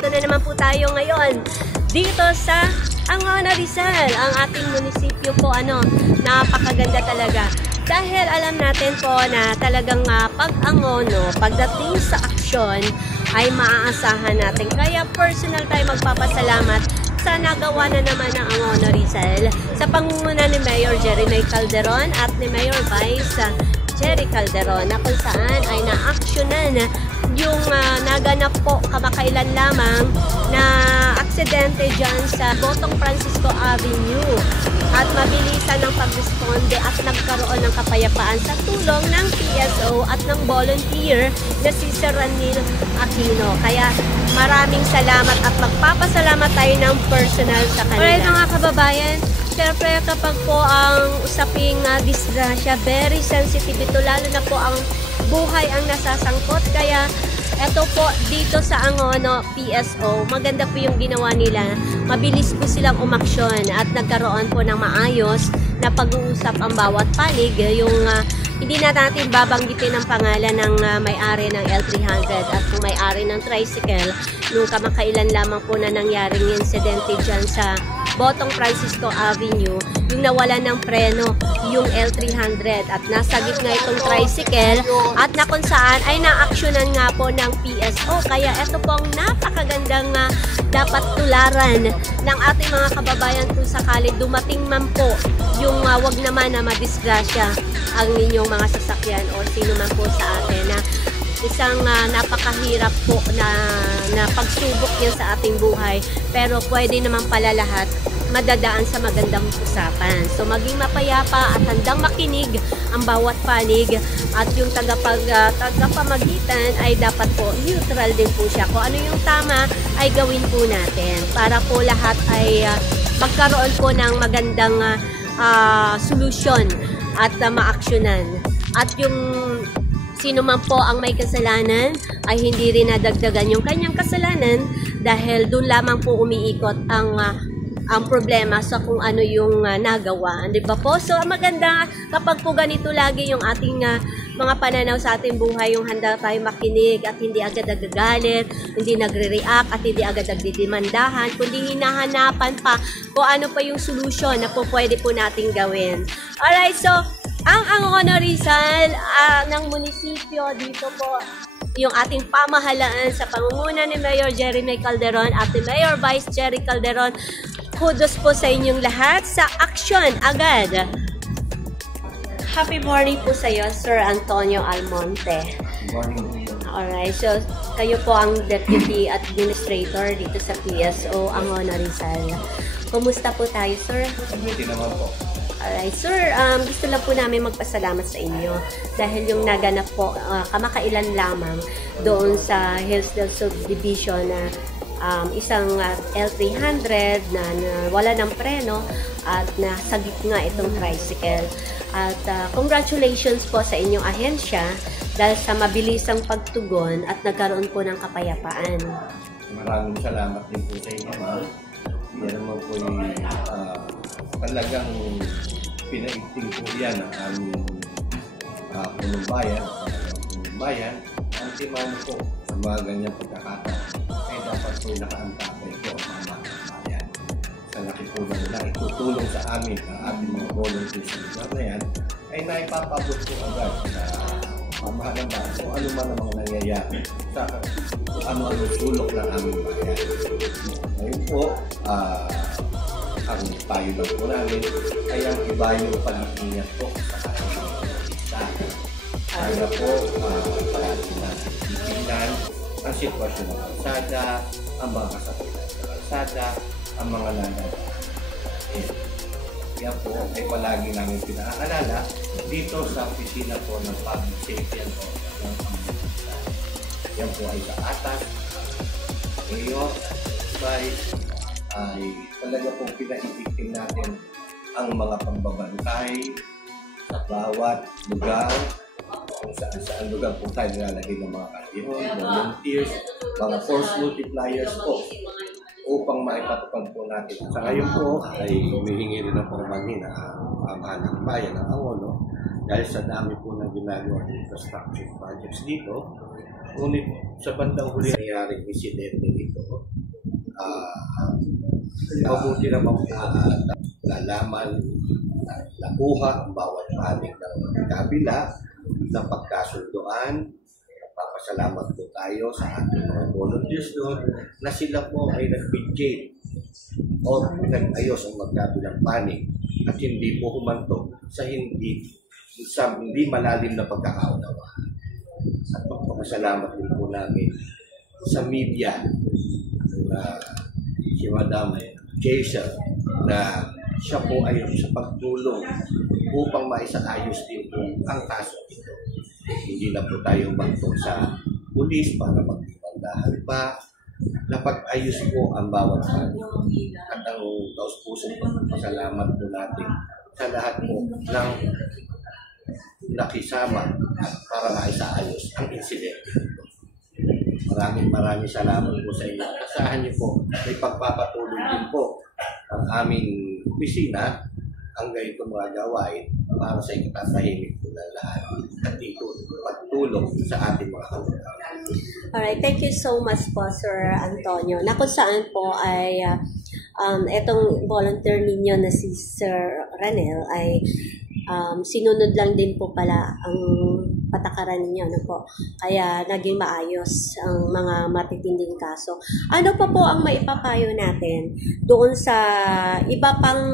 nandito na naman po tayo ngayon dito sa Angono, Rizal. Ang ating munisipyo po, napakaganda talaga. Dahil alam natin po na talagang pag-Angono, pagdating sa aksyon, ay maaasahan natin. Kaya personal tayo magpapasalamat sa nagawa na naman ng Angono, Rizal sa pangunguna ni Mayor Jerry Calderon at ni Mayor Vice Jerry Calderon, na kung saan ay na-aksyonan yung naganap po kamakailan lamang na aksidente dyan sa Botong Francisco Avenue, at mabilisan ng pagresponde at nagkaroon ng kapayapaan sa tulong ng PSO at ng volunteer na si Sir Ranil Aquino. Kaya maraming salamat at magpapasalamat tayo ng personal sa kanila. Alright mga kababayan, siyempre kapag po ang usaping disgrasya, very sensitive ito, lalo na po ang buhay ang nasasangkot. Kaya eto po dito sa Angono PSO, maganda po yung ginawa nila. Mabilis po silang umaksyon at nagkaroon po ng maayos na pag-uusap ang bawat panig. Yung hindi na natin babanggitin ang pangalan ng may-ari ng L300 at yung may-ari ng tricycle nung kamakailan lamang po na nangyaring insidente dyan sa Botong Francisco Avenue, yung nawalan ng preno yung L300 at nasa gitna itong tricycle at na kung saan ay naaksyonan nga po ng PSO. Kaya ito po ang napakagandang dapat tularan ng ating mga kababayan kung sakali dumating man po yung wag naman na madisgrasya ang inyong mga sasakyan o sino man po sa atin na isang napakahirap po na pagsubok yan sa ating buhay, pero pwede naman pala lahat madadaan sa magandang usapan. So maging mapayapa at handang makinig ang bawat panig, at yung tagapamagitan ay dapat po neutral din po siya. Kung ano yung tama ay gawin po natin para po lahat ay magkaroon po ng magandang solusyon at maaksyonan. At yung sino man po ang may kasalanan ay hindi rin nadagdagan yung kanyang kasalanan, dahil doon lamang po umiikot ang problema sa kung ano yung nagawa. Di ba po? So maganda kapag po ganito lagi yung ating mga pananaw sa ating buhay, yung handa tayo makinig at hindi agad nagagalit, hindi nagre-react at hindi agad nagdidemandahan, kundi hinahanapan pa kung ano pa yung solusyon na po pwede po nating gawin. Alright, so ang Angono, Rizal ng munisipyo dito po, yung ating pamahalaan sa pangunguna ni Mayor Jerry Calderon at ni Mayor Vice Jerry Calderon, kudos po sa inyong lahat sa aksyon agad. Happy morning po sa iyo, Sir Antonio Almonte. Good morning. Alright, so kayo po ang Deputy Administrator dito sa PSO Angono, Rizal. Kumusta po tayo, Sir? Mabuti naman po. Alright, Sir, gusto lang po namin magpasalamat sa inyo dahil yung naganap po kamakailan lamang doon sa Hillsdale Subdivision na isang L300 na wala ng preno at nasa gitna itong tricycle. At congratulations po sa inyong ahensya dahil sa mabilisang pagtugon at nagkaroon po ng kapayapaan. Maraming salamat din po sa inyo, ma'am. Yan naman po yung talagang pinaigting po yan ang aming punong bayan. Ang timano po sa mga ganyang pagkakataon ay dapat po nakaantapay po ang mga bayan. Sa laki po na nila itutulong sa amin ang ating mga volunteers sa lugar na yan ay naipapabot po agad sa pamahalang bayan kung ano man ang mga nangyayari sa kung ano ang sulok ng aming bayan. Ngayon po, ang payo lang po namin ay ang iba yung pag-iingat po sa kanyang isa. Kaya po, parati na titignan ang sitwasyon ng kalsada, ang mga kasakitan sa kalsada, ang mga lalabas. Kaya po ay palagi namin pinaalala dito sa opisina po ng Public Safety and ng Pamilya. Yan po ay sa atas, ngayon, ay talaga pong pinaitigting natin ang mga pambabantay sa bawat lugar, kung saan lugar po tayo nilalagay ng mga kalihon, volunteers, mga force multipliers po upang maipatupad po natin. Sa ngayon po ay humihingi rin ang pagmangin na pamahalaan ng bayan ng Angono dahil sa dami po ng ginagawa infrastructure projects dito. Ngunit sa bandang huli nangyaring insidente ito Mabuti naman po nalaman, nakuha ang bawat panig ng kabila na pagkasunduan. Papasalamat po tayo sa ating mga volunteers doon na sila po ay nag-mediate o nag-ayos ang magkabilang panig at hindi po humantong sa hindi malalim na pagkakaunawaan. At magpapasalamat din po namin sa media na si Madam Keisha na siya po ay sa pagtulong upang maisaayos din po ang kaso ito. Hindi na po tayo magtong sa pulis para magtibandahan pa. Napag-ayos po ang bawat panig. At ang taus-pusong pasalamat po natin sa lahat po ng nakisama para maisaayos ang insidente. Maraming salamat po sa inyo. Asahan niyo po, may pagpapatuloy din po ang aming opisina ang ganito mga gawain para sa itatahimik po ng lahat at dito pagtulong sa ating mga kababayan. Alright, thank you so much po, Sir Antonio. Na kung saan po ay itong volunteer ninyo na si Sir Ranel ay sinunod lang din po pala ang patakaran ninyo, ano po. Kaya naging maayos ang mga matitinding kaso. Ano pa po ang maipapayo natin doon sa iba pang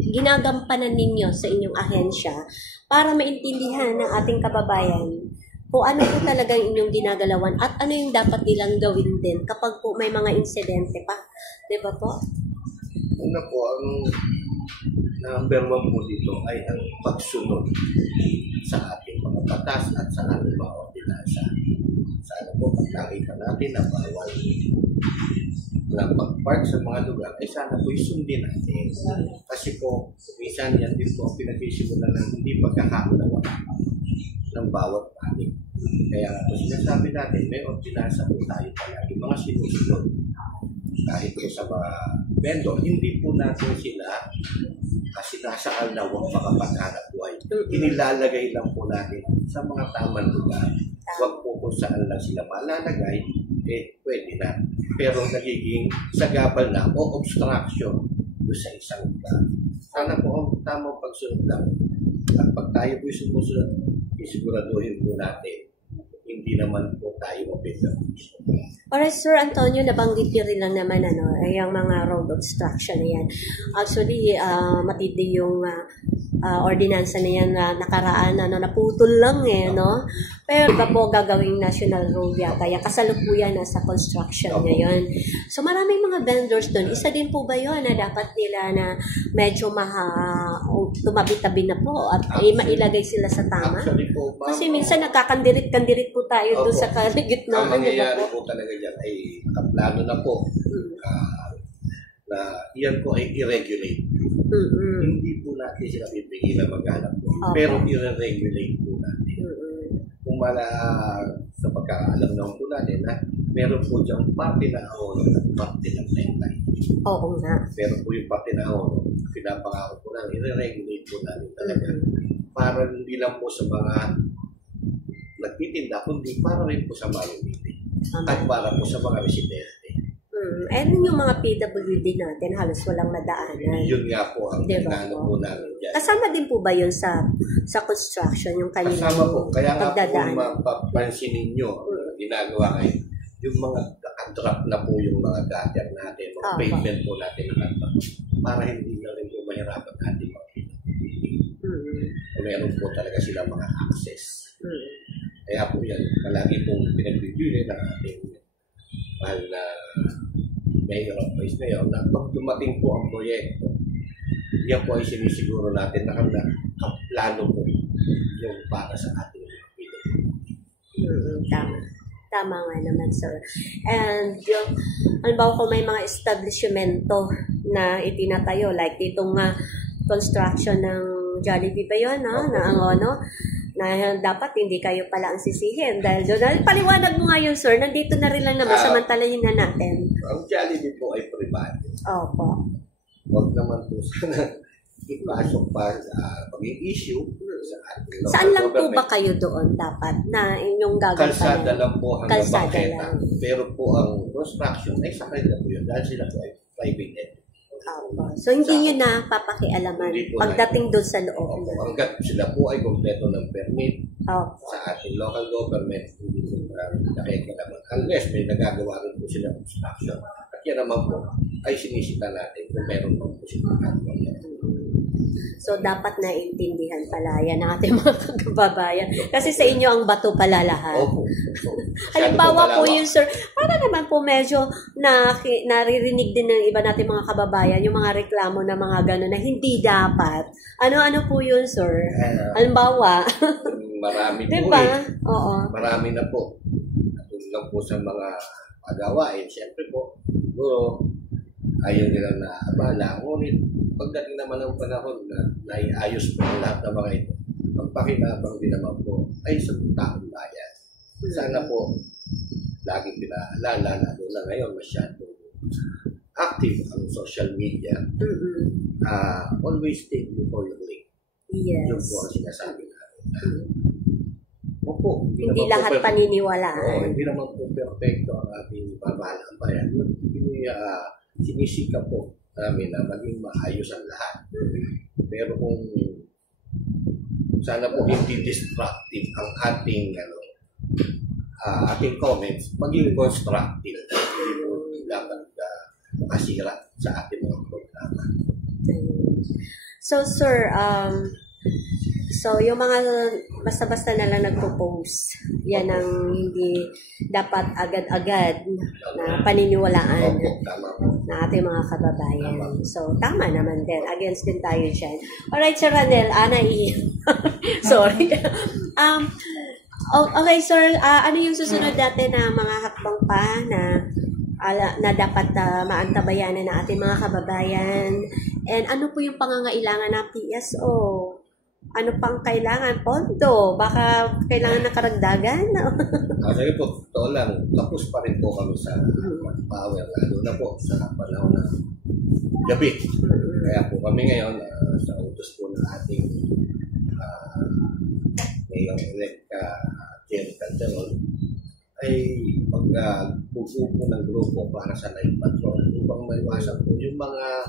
ginagampanan ninyo sa inyong ahensya para maintindihan ng ating kababayan kung ano po talaga yung inyong ginagalawan at ano yung dapat nilang gawin din kapag po may mga insidente pa. Diba po? Una po, ang number 1 po dito ay ang pagsunod sa ating mga batas at sa ating mga ordinansa. Sana po, pag nakita natin na bawal na pag-park sa mga lugar, ay sana po isundin natin. Kasi po, minsan yan din po ang pinag-isimulan ng hindi pagkakaunawaan ng bawat panig. Kaya po sinasabi natin, may ordinansa po tayo palagi, mga sinusunod. Kahit po sa mga vendor, hindi po natin sila kasi nasa alawang makapaghanap buhay. Inilalagay lang po natin sa mga tamang lugar. Huwag po kung saan lang sila malalagay, pwede na. Pero nagiging sagabal na o obstruction doon sa isang lugar. Sana po ang tamang pagsunod lang. At pag tayo po sumusunod, isiguraduhin po natin hindi naman po tayo mapigil. Alright, Sir Antonio, nabanggit niyo rin lang naman ay ang mga road obstruction na yan. Actually, matindi yung ordinansa na yan na nakaraan, naputol lang no? Pero iba po gagawing national road yata, kaya kasalukuyan na sa construction ngayon. So maraming mga vendors doon. Isa din po ba yun na dapat nila na medyo tumabi-tabi na po at mailagay sila sa tama? Actually po, kasi minsan nagkakandirit-kandirit po tayo doon sa gitna. Ang mangyayari po talaga yan ay nakaplano na po na yan po ay i-regulate. Hindi po natin sila pipigil na maghanap po. Pero i-regulate po natin. Kung sa pagkakaalam naman po natin na meron po diyang parte na ahono at parte ng tentay. Oo nga. Pero po yung parte na ahono, pinapangako po natin, i-regulate po natin talaga. Para hindi lang po sa mga nagtitinda, kundi para rin po sa mamimili. At para po sa mga residente. And yung mga PWD natin, halos walang nadaanan. Yun nga po ang kailangan po namin dyan. Kasama din po ba yun sa construction, yung kanilang kasama po. Kaya nga po pagdadaan? mapapansin ninyo, ginagawa kayo, yung mga drop na po yung mga gutter natin, mga pavement po natin para hindi na rin po mahirapan natin mga PWD. Meron po talaga sila mga access. Kaya po yan, palagi pong pinagbibili ng ating mahal na mayor of Vice Mayor na pag dumating po ang proyekto, yan po ay sinisiguro natin na plano po yung para sa ating tama. Tama nga naman, sir. And yung, halimbawa kung may mga establishmento na itinatayo, like itong construction ng Jollibee ba yun, no? Na na dapat hindi kayo pala ang sisihin dahil doon. Paliwanag mo nga yun, sir. Nandito na rin lang naman, samantalahin na natin. Ang Jollibee po ay private. Opo. Huwag naman po sana ipasok pa sa pag-issue sa ating local Saan lang po government. ba kayo doon dapat na inyong gagampanan? Kalsada lang po hanggang Kalsada bangketa. lang. Pero po ang construction ay sa kanila po yun dahil sila po ay private entity. Opo. So, hindi nyo na papakialaman Hindi po pagdating doon sa loob. Opo, hanggat sila po ay kompleto ng permit Opo. sa ating local government, hindi po nakikialaman. Unless may nagagawa rin po sila construction. At yan naman po ay sinisita natin kung meron po silang nagagawa. So, dapat naintindihan pala yan ng ating mga kababayan. Kasi sa inyo ang bato pala lahat. Opo. Halimbawa po yun, sir, para naman po medyo naririnig din ng iba natin mga kababayan, yung mga reklamo na mga gano'n na hindi dapat. Ano-ano po yun, sir? Halimbawa. Marami po diba? Oo. Marami na po. Atulad lang po sa mga pagawain. Siyempre po, siguro, ayaw nila na abala. Ngunit, pagdating naman ng panahon na naiayos po ang lahat ng mga ito, ang pakinabang din naman po ay sa taong bayan. Sana po, laging pinaalala, lalo na ngayon masyadong active ang social media. Always think before you click. Yes. Yun po ang sinasabi natin. Opo, Hindi lahat paniniwalaan. Hindi naman po perfecto ang ating pamahalaan bayan. Sinisika po namin na maging maayos ang lahat. Pero kung sana po hindi destructive ang ating ating comments, maging constructive. Hindi po dapat makasira sa ating mga programa. So, sir, so yung mga basta-basta na lang nagpo-post, yan ang hindi dapat agad-agad na paniniwalaan ng ating mga kababayan. So, tama naman din. Against din tayo dyan. Alright, Sir Ranel, sorry. Okay, sir, ano yung susunod natin na mga hakbang pa na dapat maantabayanan ng ating mga kababayan? And ano po yung pangangailangan ng PSO? Ano pang kailangan? Pondo? Baka kailangan ng karagdagan? Sige po, totoo lang, tapos pa rin po kami sa power, lalo na po sa panahon ng gabi. Kaya po kami ngayon, sa utos po ng ating ngayong elect Jerry Calderon, ay pag-buo po ng grupo para sa night patrol upang maiwasan po yung mga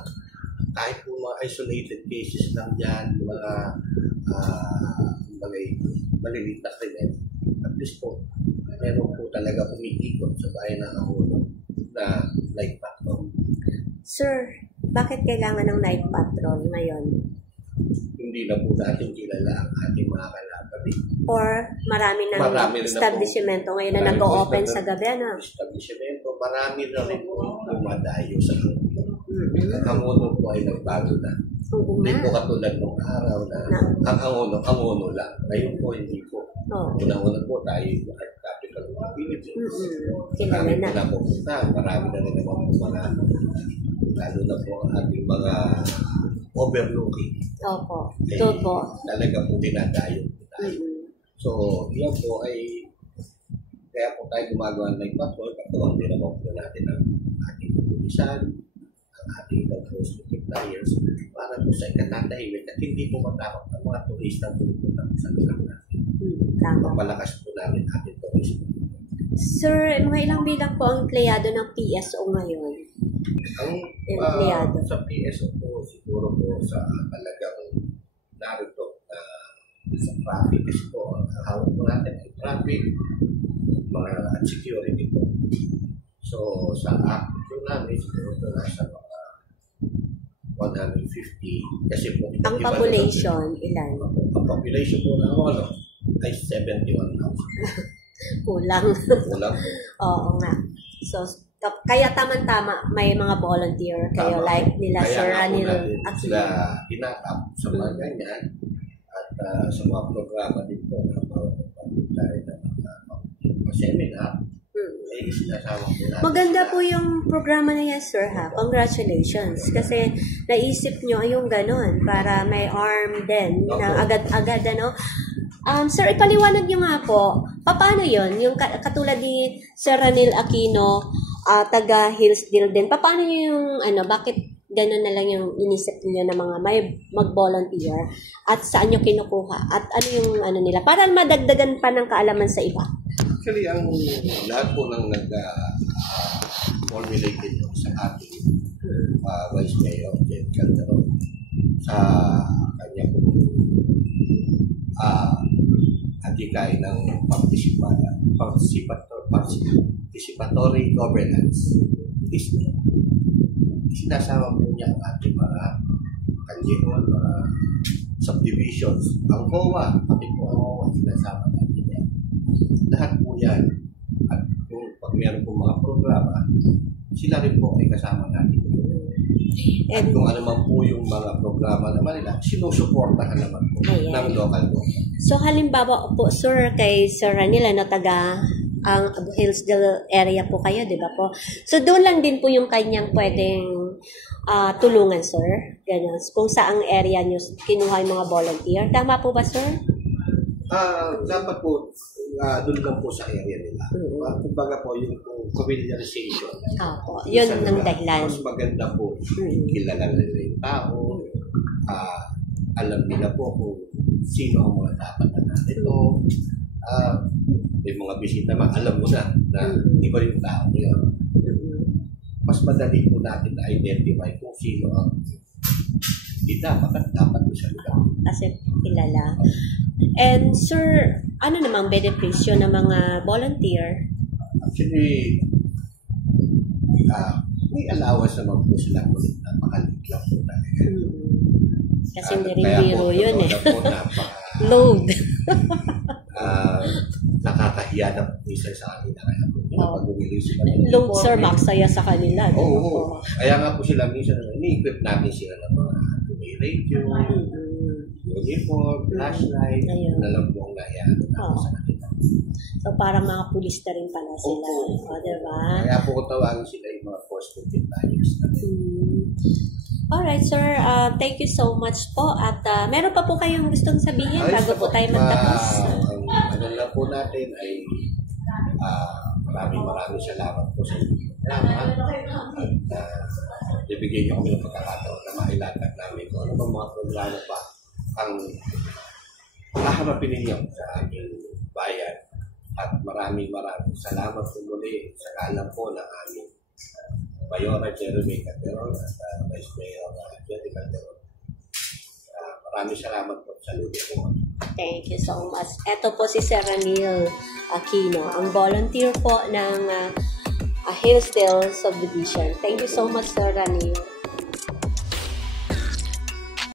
kahit po mga isolated cases lang dyan, yung mga maliliit na krimen. At least po, meron po talaga umiikot sa bayan ng Angono na night patrol. Sir, bakit kailangan ng night patrol ngayon? Hindi na po natin kilala ang ating mga kalaban. Or marami ng establishmento ngayon na nag-o-open sa gabi, ano? Establishmento, marami na rin po lumadayo sa Ang Angono po ay nagbago na. Hindi po katulad ng araw na ang Angono lang. Ngayon po, hindi po. Una-una po tayo at capital ng Philippines. Marami po na pupunta. Marami na rin naman po mga lalo na po ang ating mga overlooking. Opo. Ito po. Talaga po dinadayo po tayo. So, yan po ay kaya po tayo gumagawa ng patrol. Katuwang din naman po natin ang ating pulisan, ang ating post multipliers para po sa ikatatahimik at hindi po matakot ang mga turistang pupunta sa lugar natin. Mapalakas po namin ating tourism. Sir, mga ilang bilang po ang empleyado ng PSO ngayon? Ang sa PSO po, siguro po sa talagang narito sa traffic kasi po, ang hawak po natin ay traffic, mga security po. So, sa active po namin, siguro po nasa mga 150 kasi po. Ang population, ilan? Ang population po na ay 71,000. Kulang. Kulang po. Oo nga. So, kaya tama-tama may mga volunteer kayo like nila Sir Ranil Aquino. Sila tinatap sa mga ganyan at sa mga programa din po na mga seminar ay sinasama po natin. Maganda po yung programa na yan, sir, ha? Congratulations. Kasi naisip nyo yung ganon para may arm din na agad-agad, ano? Sir, ipaliwanag nyo nga po, paano yun? Yung katulad ni Sir Ranil Aquino, taga Hillsdale din. Paano nyo yung, bakit Ganun na lang yung inisip niyo na mga may mag-volunteer at saan nyo kinukuha at ano yung ano nila para madagdagan pa ng kaalaman sa iba. Actually, ang lahat po ng nag-formulated sa ating Vice Mayor Jen Calderon sa kanya po adhikay ng participatory governance is sinasama po niya ang ating mga kanyeron, mga subdivisions. Ang COA, pati po ang COA, sinasama natin yan. Lahat po yan. At kung pag meron po mga programa, sila rin po ay kasama natin. At kung ano man po yung mga programa naman nila, sinusuportahan naman po ng local government. So halimbawa po, sir, kay Sir Ranil, taga ang Hillsdale area po kayo, di ba po? So doon lang din po yung kanyang pwedeng tulungan, sir. Ganyan. Kung saang area nyo kinuha yung mga volunteer. Tama po ba, sir? Dapat po, doon lang po sa area nila. Kumbaga po, yung familiarization. Po, yun ang dahilan. Mas maganda po, kilala nila yung tao, alam nila po kung sino ang mga dapat na natin ito. May mga bisita man, alam mo na iba yung tao yun. Mas madali po natin na identify kung sino ang dapat mo sa lugar. Kasi kilala. And sir, ano namang benepisyo ng mga volunteer? Actually, may allowance naman po sila ulit. Napakalit lang po talaga. Kasi nire-biro yun Load. Nakakahiya na isa sa kanila. Kaya po, pag bumili sila. Load, sir, maksaya sa kanila. Oo. Kaya nga po sila minsan, ini-equip natin sila ng mga radio, uniform, flashlight, na lang po ang nahiyaan sa kanila. So, parang mga pulis na rin pala sila. Diba? Kaya po kung tawagin sila yung mga post-content buyers natin. Alright, sir. Thank you so much po. At meron pa po kayong gustong sabihin bago po tayo magtapos? Ano lang po natin ay maraming salamat po sa inyo. At ibigay niyo kami ng pagkakataon na mailatag namin kung ano bang mga programa pa ang haharapin ninyo sa aming bayan. At maraming salamat po muli sa kalam po ng aming Mayora Jeremy Calderon at Vice Mayor Jeremy Calderon. Maraming salamat po sa lugar po. Thank you so much. Ito po si Sir Ranil Aquino, ang volunteer po ng Hillsdale Subdivision. Thank you so much, Sir Ranil.